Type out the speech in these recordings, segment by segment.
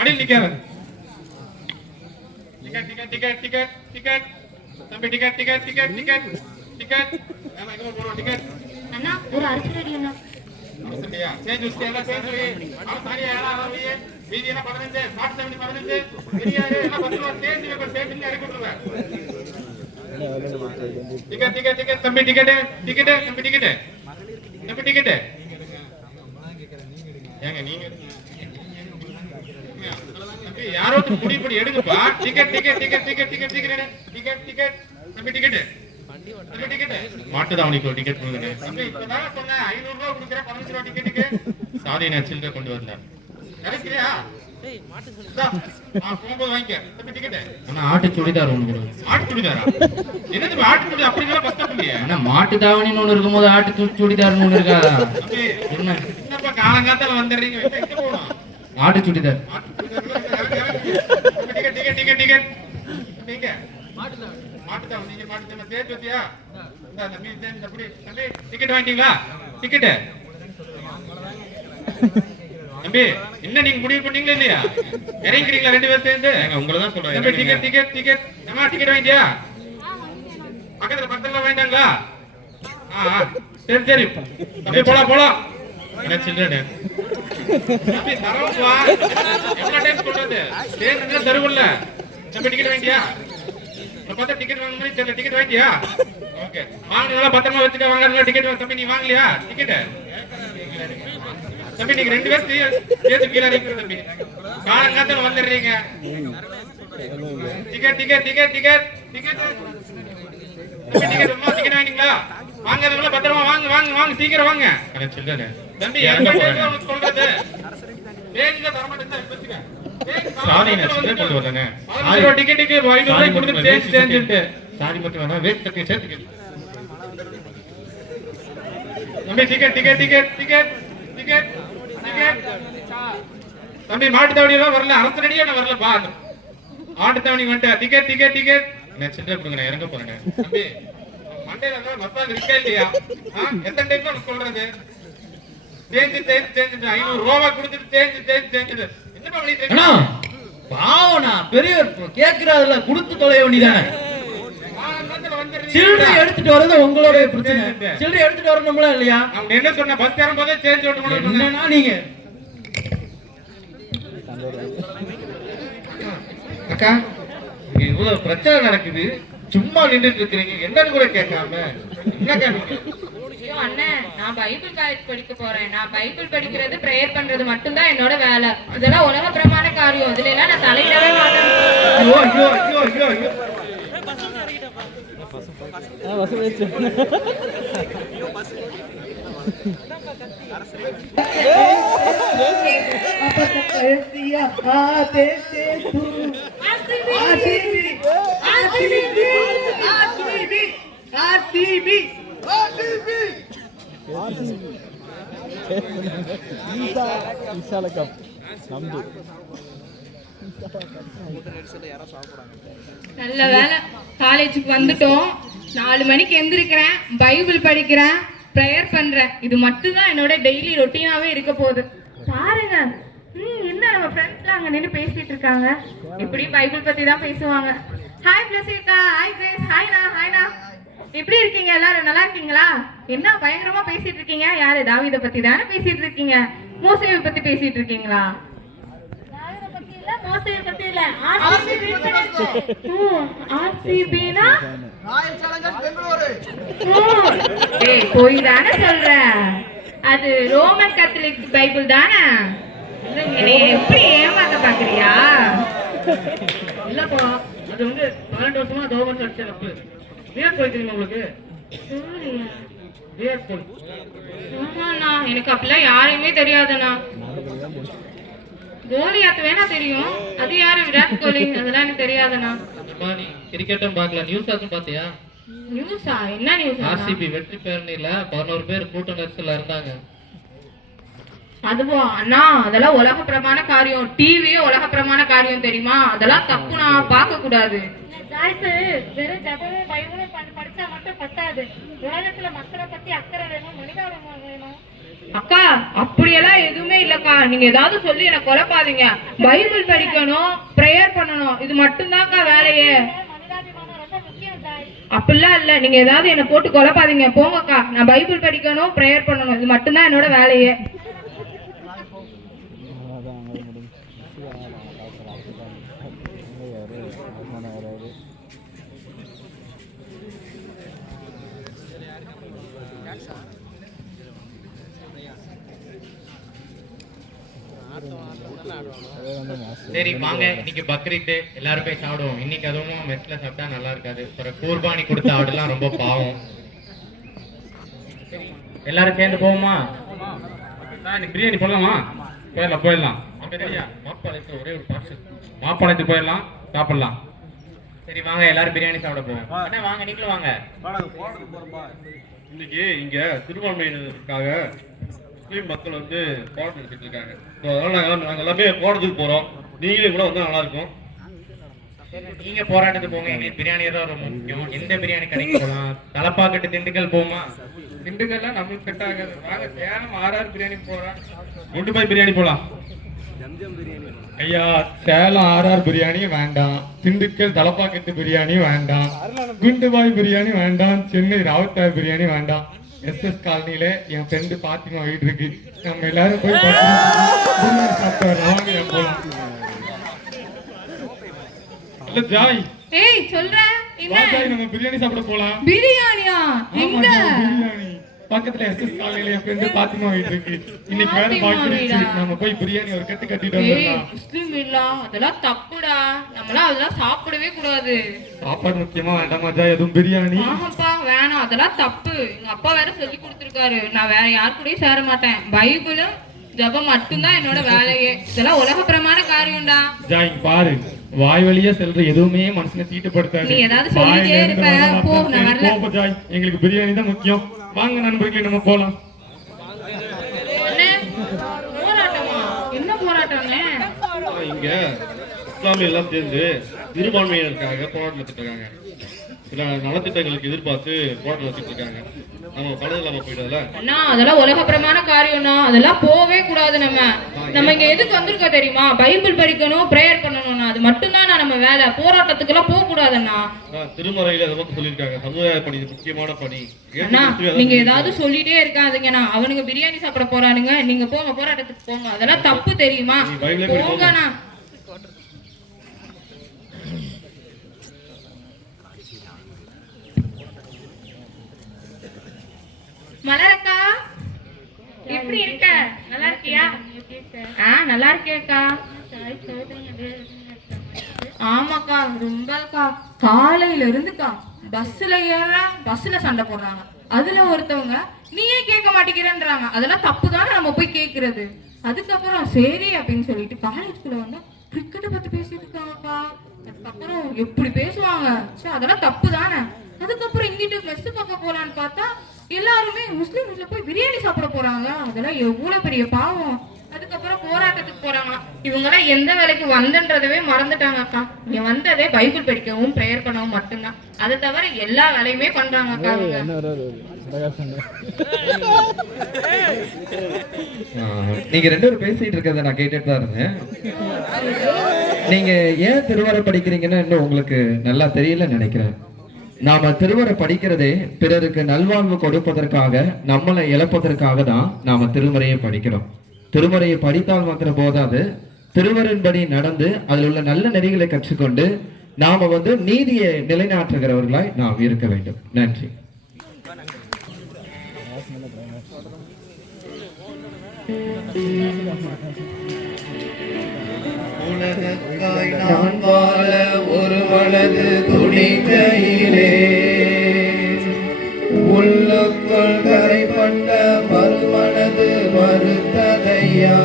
அடி நிக்காத. Ticket ticket ticket ticket ticket தம்பி ticket ticket ticket ticket ticket நாம எங்க போறோம் டிக்கெட் அண்ணா ஒரு அரசு ரெடி அண்ணா. அரசுலையா சேஞ்ச் உஸ்கே எல்லாம் சேஞ்ச் வை. அவன் சாரியா எல்லாம் ஆரம்பியே. மீதி எல்லாம் 15 ஸ்மார்ட் 70 15 பெரியாரு எல்லாம் 10 சேஞ்ச் வை சேஞ்ச் பண்ணி அடி கொடுங்க. டிக்கெட் டிக்கெட் டிக்கெட் தம்பி டிக்கெட் டிக்கெட் தம்பி டிக்கெட் தம்பி டிக்கெட் ஏங்க நீங்க யாரோ முடிப்படி எடுங்கப்பா. Ticket ticket ticket ticket ticket ticket ticket ticket தம்பி டிக்கெட் தம்பி டிக்கெட் மாட்டுதான் உனக்கு டிக்கெட் கொடுங்க தம்பி. இப்பதான் சொன்னேன் 500 ரூபாய் கொடுக்குறேன் 15 ரூபாய் டிக்கெட்டுக்கு. சாரி நான் சில்லறை கொண்டு வரல. கரெக்டியா? போகும்போது வாங்கிக்க தம்பி டிக்கெட். ஆனா ஆட்டு சுடிதார் ஒண்ணு கொடுங்க. ஆட்டு சுடிதாரா? என்னது ஆட்டு சுடி அப்படிங்கலாம் பஸ்ட் பண்ணியா? ஆனா மாட்டு தாவணின்னு ஒண்ணு இருக்கும்போது ஆட்டு சுடிதார்னு ஒண்ணு இருக்காதா? தம்பி என்னப்பா காலங்காத்தால வந்துடுறீங்க. எங்க போகணும்? ஆட்டு churidar. Ticket ticket ticket ticket நீங்க மாட்டுதான் நீங்க மாட்டுதான் சேர்த்து வச்சியா? இந்த தம்பி சேர்ந்து அப்படி தம்பி டிக்கெட் வாங்கிட்டீங்களா? டிக்கெட் தம்பி என்ன நீங்க முடிவு பண்ணீங்களா இல்லையா? இறங்கிக்கிறீங்களா ரெண்டு பேரும் சேர்ந்து? உங்களை தான் சொல்றேன். தம்பி டிக்கெட் டிக்கெட் டிக்கெட் நம்ம டிக்கெட் வாங்கிட்டியா? பக்கத்துல பக்கத்துல வாங்கிட்டாங்களா? சரி சரி தம்பி போலாம் போலாம். என்ன சில்லறை தம்பி தரவா எவ்வளவு டைம் சொல்றது? சேர்ந்து தருவல்ல தம்பி டிக்கெட் வாங்கிட்டியா? பார்த்தா டிக்கெட் வாங்க மாதிரி தெரியல. டிக்கெட் வாங்கிட்டியா? ஓகே வாங்கினா பத்திரமா வச்சுக்க. வாங்க டிக்கெட் தம்பி நீ வாங்கலையா டிக்கெட்? தம்பி நீங்க ரெண்டு பேரும் சேர்த்து கீழே இறங்கிற தம்பி. காலங்காத்தால வந்துடுறீங்க. Ticket ticket ticket ticket ticket தம்பி டிக்கெட் அம்மா டிக்கெட் வாங்கிட்டீங்களா? வாங்குறதுக்குள்ள பத்திரமா வாங்க வாங்க வாங்க சீக்கிரம் வாங்க. சில்லறை தம்பி எங்க போறீங்க சொல்றது? பேஜ்ல தர மாட்டேன் வச்சுக்க. சாரி நான் சில்லறை கொண்டு வரலங்க. சாரி டிக்கெட்டுக்கு 500 ரூபாய் கொடுத்து சேஞ்ச் சேஞ்ச் சாரி மட்டும் வேணா வேஸ்ட் தட்டி சேர்த்துக்க. தம்பி ticket ticket ticket ticket ticket ticket தம்பி மாட்டு தாவணியா வரல. அரசு ரெடியா நான் வரலப்பா. மாட்டு தாவணி வந்துட்டேன். டிக்கெட் டிக்கெட் டிக்கெட் நான் சில்லறை கொடுங்க. இறங்க போறேன் தம்பி. மண்டேல மசாலா இருக்கா இல்லையா? எத்தனை டைம் நான் சொல்றது? சேஞ்ச் சேஞ்ச் சேஞ்ச் 500 ரூபாய் கொடுத்துட்டு சேஞ்ச் சேஞ்ச் சேஞ்ச் என்ன பண்ணிட்டு அண்ணா பாவனா பெரியவர் கேக்குறாதுல கொடுத்து தொலைய வேண்டியதானே. சில்லறை எடுத்துட்டு வரது உங்களோட பிரச்சனை. சில்லறை எடுத்துட்டு வரணும்ல இல்லையா? அவங்க என்ன சொன்ன பஸ் ஏறும்போதே சேஞ்ச் ஓட்டணும் என்னன்னா நீங்க அக்கா இங்க இவ்வளவு பிரச்சனை நடக்குது. சும்மா நின்றுட்டு இருக்கீங்க என்னன்னு கூட கேட்காம என்னக்கா நீங்க? அண்ணே நான் பைபிள் காலேஜ் படிக்க போறேன். நான் பைபிள் படிக்கிறது பிரேயர் பண்றது மட்டும்தான் என்னோட வேலை. இதெல்லாம் உலக பிரமாண காரியம். இதுல எல்லாம் நான் தலையிடவே மாட்டேன். ஐயோ ஐயோ ஐயோ ஐயோ ஐயோ நல்ல வேலை காலேஜுக்கு வந்துட்டோம். 4 மணிக்கு எந்திரிக்கிறேன், பைபிள் படிக்கிறேன், ப்ரேயர் பண்றேன். இது மட்டும்தான் என்னோட டெய்லி ரொட்டீனாவே இருக்க போகுது. பாருங்க என்ன நம்ம ஃப்ரெண்ட்ஸ்லாம் அங்க நின்று பேசிட்டு இருக்காங்க. இப்படி பைபிள் பத்தி தான் பேசுவாங்க. ஹாய் பிளஸிகா, ஹாய் கிரேஸ், ஹாய்னா ஹாய்னா. எப்படி இருக்கீங்க எல்லாரும்? நல்லா இருக்கீங்களா? என்ன பயங்கரமா பேசிட்டு இருக்கீங்க? யாரு? தாவீதை பத்தி தானே பேசிட்டு இருக்கீங்க. மோசேவை பத்தி பேசிட்டு இருக்கீங்களா? மோசேவை பத்தி இல்ல, ஆர்சிபினா ராயல் சேலஞ்சர்ஸ் பெங்களூரு. ஏய் போய் தானே சொல்ற. அது ரோமன் கத்தோலிக் பைபிள் தானே. நீ எப்படி ஏமாத்த பாக்குறியா? இல்லப்பா அது 12 வருஷமா கவர்மெண்ட் அடிச்ச தப்பு. விராட் கோலி தெரியுமா உங்களுக்கு? விராட் கோலி. ஆமாண்ணா எனக்கு அப்படிலாம் யாரையுமே தெரியாதுண்ணா. கோலியாத் வேணா தெரியும். அது யாரு? விராட் கோலி. அதெல்லாம் எனக்கு தெரியாதுண்ணா. நீ கிரிக்கெட்டும் பார்க்கல, நியூஸ் ஆச்சும் பாத்தியா? நியூஸா? என்ன நியூஸ்? ஆர்சிபி வெற்றி பேரணியில 11 பேர் கூட்ட நெரிசல்ல இருந்தாங்க. அதுவா அண்ணா? அதெல்லாம் உலக பிரமாண காரியம். டிவியே உலக பிரமாண காரியம் தெரியுமா? அதெல்லாம் தப்புண்ணா, பார்க்க கூடாது. வெறும் ஜபமே பைபிளே படிச்சா மட்டும் பத்தாது. உலகத்துல மக்களை பத்தி அக்கறை வேணும், மனிதாபிமானம் வேணும். அக்கா அப்படியெல்லாம் எதுவுமே இல்லக்கா. நீங்க ஏதாவது சொல்லி என்ன குழப்பாதீங்க. பைபிள் படிக்கணும், ப்ரேயர் பண்ணணும், இது மட்டும்தான்க்கா வேலையே. அப்படிலாம் இல்ல, நீங்க ஏதாவது என்ன போட்டு குழப்பாதீங்க. போங்கக்கா, நான் பைபிள் படிக்கணும், ப்ரேயர் பண்ணணும், இது மட்டும்தான் என்னோட வேலையே. சரி வாங்க, இன்னைக்கு பக்ரீத், எல்லாரும் போய் சாப்பிடுவோம். இன்னைக்கு அதுவும் மெஸ்ல சாப்பிட்டா நல்லா இருக்காது. அப்புறம் கூர்பானி கொடுத்த ஆடுலாம் ரொம்ப பாவம். எல்லாரும் சேர்ந்து போவோமா? இன்னைக்கு பிரியாணி போடலாமா? போயிடலாம். மாப்பாளையத்து ஒரே ஒரு பார்சல். மாப்பாளையத்து போயிடலாம், சாப்பிடலாம். சரி வாங்க, எல்லாரும் பிரியாணி சாப்பிட போவோம். அண்ணா வாங்க, நீங்களும் வாங்க. இன்னைக்கு இங்க சிறுபான்மையினருக்காக முஸ்லீம் மக்கள் வந்து போராட்டம் நடத்திட்டு இருக்காங்க. அதனால நாங்க எல்லாமே போராட்டத்துக்கு போறோம். நீங்களே கூட வந்தா நல்லா இருக்கும். நீங்க போராட்டத்துக்கு போங்க, எங்களுக்கு பிரியாணி தான் ரொம்ப முக்கியம். எந்த பிரியாணி கடைக்கு போகலாம்? தலப்பாக்கட்டு, திண்டுக்கல் போமா? திண்டுக்கல்லாம் நம்மளுக்கு செட் ஆகாது. வாங்க, சேலம் ஆர்ஆர் பிரியாணி போறோம். குண்டு பாய் பிரியாணி போலாம். ஐயா, சேலம் ஆர்ஆர் பிரியாணி வேண்டாம், திண்டுக்கல் தலப்பாக்கட்டு பிரியாணி வேண்டாம், குண்டுபாய் பிரியாணி வேண்டாம், சென்னை ராவுத்தார் பிரியாணி வேண்டாம். எஸ்எஸ் காலனில என் ஃப்ரெண்டு பாத்திமா வீடு இருக்கு. நம்ம எல்லாரும் போய் சாப்பிட்டு வரலாம். போலாம். இல்ல ஜாய், ஏய் சொல்றேன் என்ன? ஜாய், நம்ம பிரியாணி சாப்பிட போலாம். பிரியாணியா? எங்க? பிரியாணி பக்கத்துல எஸ்எஸ் காலனில என் ஃப்ரெண்டு பாத்திமா வீடு இருக்கு. இன்னைக்கு வேற பாக்கி நம்ம போய் பிரியாணி ஒரு கட்டிட்டு வந்துடலாம். முஸ்லிம் இல்ல, அதெல்லாம் தப்புடா. நம்மளாம் அதெல்லாம் சாப்பிடவே கூடாது. சாப்பாடு முக்கியமா வேண்டாமா ஜாய்? எதுவும் பிரியாணி? ஆமாப்பா, வேணாம், அதெல்லாம் தப்பு. எங்க அப்பா வேற சொல்லி கொடுத்துருக்காரு, நான் வேற யாரு கூடயும் சேர மாட்டேன். பைபிளும் ஜபம் மட்டும்தான் என்னோட வேலையே. இதெல்லாம் உலகப்பிரமான காரியம்டா. ஜாய் பாரு, வாய் வழியா செல்ற எதுவுமே மனசுல தீட்டுப்படுத்தாது. நீ ஏதாவது சொல்லிட்டே இருப்ப. போ, நான் வரல. போ ஜாய், எங்களுக்கு பிரியாணி தான் முக்கியம். வாங்க நண்பர்களே, நம்ம போலாம். அண்ணே, போராட்டமா? என்ன போராட்டம்னே? இங்க இஸ்லாமிய எல்லாம் சேர்ந்து சிறுபான்மையினருக்காக போராட்டம் நடத்திட்டு இருக்காங்க. சில நலத்திட்டங்களுக்கு எதிர்பார்த்து போராட்டம் நடத்திட்டு இருக்காங்க. நம்ம பணம் இல்லாம போயிட்டதுல அண்ணா, அதெல்லாம் உலகப்பிரமான காரியம்னா, அதெல்லாம் போவே கூடாது. நம்ம இங்க எதுக்கு வந்திருக்கோம் தெரியுமா? பைபிள் படிக்கணும், பிரேயர் பண்ணணும்னா, அது மட்டும்தான் நம்ம வேலை. போராட்டத்துக்கு எல்லாம் போக கூடாதுண்ணா. திருமறையில அதை பத்தி சொல்லியிருக்காங்க. சமுதாய பணி முக்கியமான பணி. அண்ணா, நீங்க ஏதாவது சொல்லிட்டே இருக்காதீங்கண்ணா. அவனுங்க பிரியாணி சாப்பிட போறானுங்க, நீங்க போங்க, போராட்டத்துக்கு போங்க. அதெல்லாம் தப்பு தெரியுமா? போங்கண்ணா. மலரக்கா, எப்படி இருக்க? நல்லா இருக்கியா? நல்லா இருக்கேக்கா. ஆமாக்கா, ரொம்பக்கா. காலையில இருந்துக்கா பஸ்ல ஏறா, பஸ்ல சண்டை போடுறாங்க. அதுல ஒருத்தவங்க நீயே கேட்க மாட்டேங்கிறன்றாங்க. அதெல்லாம் தப்பு தானே நம்ம போய் கேட்கறது. அதுக்கப்புறம் சரி அப்படின்னு சொல்லிட்டு காலேஜ்குள்ள வந்தா கிரிக்கெட்டை பத்தி பேசிட்டு இருக்காங்கக்கா. அதுக்கப்புறம் எப்படி பேசுவாங்க, சரி அதெல்லாம் தப்பு தானே. அதுக்கப்புறம் இங்கிட்டு மெஸ் பக்கம் போலான்னு பார்த்தா எல்லாருமே முஸ்லீம் வீட்டுல போய் பிரியாணி சாப்பிட போறாங்க. அதெல்லாம் எவ்வளவு பெரிய பாவம். அதுக்கப்புறம் போராட்டத்துக்கு போறாங்க. இவங்க எல்லாம் எந்த வேலைக்கு வந்தன்றதவே மறந்துட்டாங்க அக்கா. நீ வந்ததே பைபிள் படிக்கவும் பிரேயர் பண்ணவும் மட்டும்தான். அதை தவிர எல்லா வேலையுமே பண்றாங்க அக்கா. நீங்க ரெண்டு பேரும் பேசிட்டு இருக்கிறத நான் கேட்டுட்டு தான் இருந்தேன். நீங்க ஏன் திருவரை படிக்கிறீங்கன்னு இன்னும் உங்களுக்கு நல்லா தெரியலன்னு நினைக்கிறேன். நாம திருவரை படிக்கிறதே பிறருக்கு நல்வாழ்வு கொடுப்பதற்காக, நம்மளை இழப்பதற்காக தான் நாம திருமறையை படிக்கிறோம். திருமறையை படித்தால் மாத்திரம் போதாது, திருவரின்படி நடந்து அதில் உள்ள நல்ல நெறிகளை கற்றுக்கொண்டு நாம நீதியை நிலைநாட்டுகிறவர்களாய் நாம் இருக்க வேண்டும். நன்றி. உலகக்காய் நான் வாழ ஒரு மனது துணிக்கையிலே, உள்ளுக்குள் கரைப்பட்ட மறுமனது மறுத்ததையா.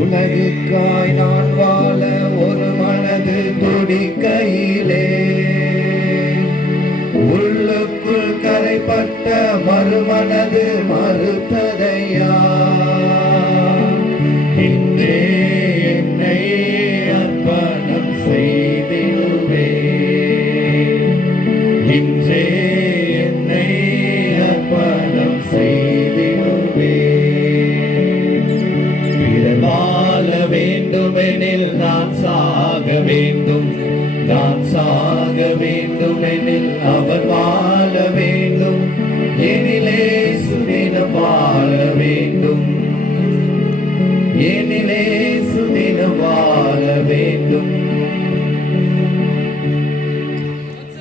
உலகுக்காய் நான் வாழ ஒரு மனது துடிக்கையிலே, உள்ளுக்குள் கரைப்பட்ட மறுமனது மறுத்ததையா. இன்றே என்னை அர்ப்பணம் செய்திடுவே, இன்றே என்னை அர்ப்பணம் செய் நான் சாக வேண்டும், நான் சாக வேண்டும் எனில் அவர் வாழ வேண்டும்.